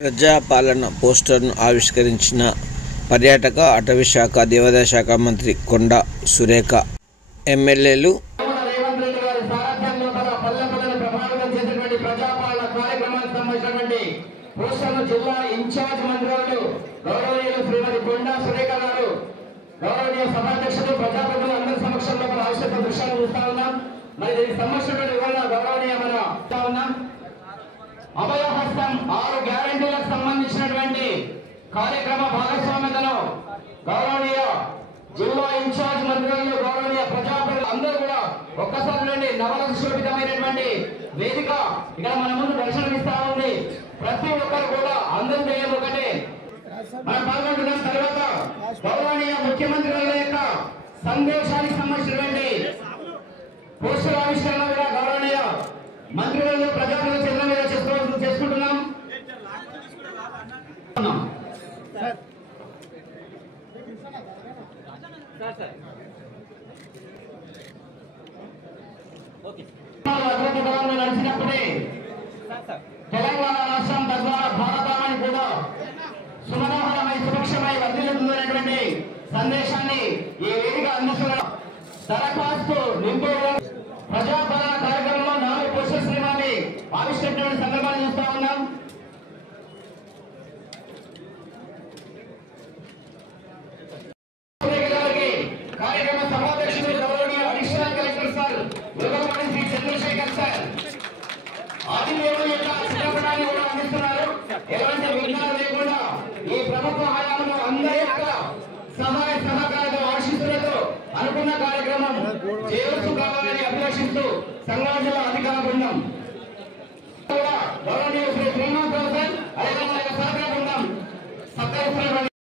ప్రజాపాలన పోస్టర్ను ఆవిష్కరించిన పర్యాటక, అటవీ శాఖ, దేవాదాయ శాఖ మంత్రి కొండా సురేఖ, ఎమ్మెల్యేలు జిల్లా ఇన్ఛార్జ్ మంత్రులు గౌరవనీయులు శ్రీమతి కొండా సురేఖ గారు, గౌరవనీయ సభాధ్యక్షులు, ప్రజాప్రతినిధులు అందరి సమక్షంలో ఆవిష్కృత దృశ్యాలు చూస్తా ఉన్నాం. మరి దీనికి సంబంధించిన వివరణ గౌరవనీయ ఉన్నాం. అభయహస్తం 6 గ్యారెంటీలకు సంబంధించినటువంటి కార్యక్రమ భాగస్వామ్యతను గౌరవనీయ జిల్లా ఇన్ఛార్జ్ మంత్రులు, గౌరవనీయ ప్రజాప్రతినిధులు అందరూ కూడా ఒక్కసారి నుండి నవరసోభితమైనటువంటి వేదిక ఇక్కడ మన ముందు దర్శనమిస్తా ఉంది. ప్రతి ఒక్కరు కూడా అందరూ చేయడం ఒకటే. మనం పాల్గొంటున్న తర్వాత గౌరవనీయ ముఖ్యమంత్రి గారి యొక్క సందేశానికి సంబంధించినటువంటి పోస్టర్ ఆవిష్కరణ కూడా గౌరవనీయ మంత్రులు, ప్రజాప్రతినిధుల చేతుల మీద చేసుకుంటున్నాం. నడిచినప్పుడే తెలంగాణ రాష్ట్రం తద్వారా భారతాన్ని కూడా సుమనోహరమై సుభిక్షమై వర్ధిల్లుతుందనేటువంటి సందేశాన్ని ఈ వేదిక అందిస్తున్న దరఖాస్తు నింపు ప్రజాపాలన కార్యక్రమంలో 4 పోస్టర్స్ నిర్మాణాన్ని ఆవిష్కరించిన సందర్భాన్ని చూస్తా ఉన్నాం. కార్యక్రమ సభాధ్యక్షులు గౌరవనీయ additional collector sir Yogamani Shri Chandrashekhar sir ఆదిదేవుని యొక్క చిత్రపటాన్ని కూడా అందిస్తున్నారు. ఎలాంటి విఘ్నాలు లేకుండా ఈ ప్రభుత్వ హయాంలో అందరి యొక్క సహాయ సహకారాలతో, ఆశీస్సులతో అనుకున్న కార్యక్రమం చేయవచ్చు కావాలని అభిలషిస్తూ సంఘాల అధికార బృందం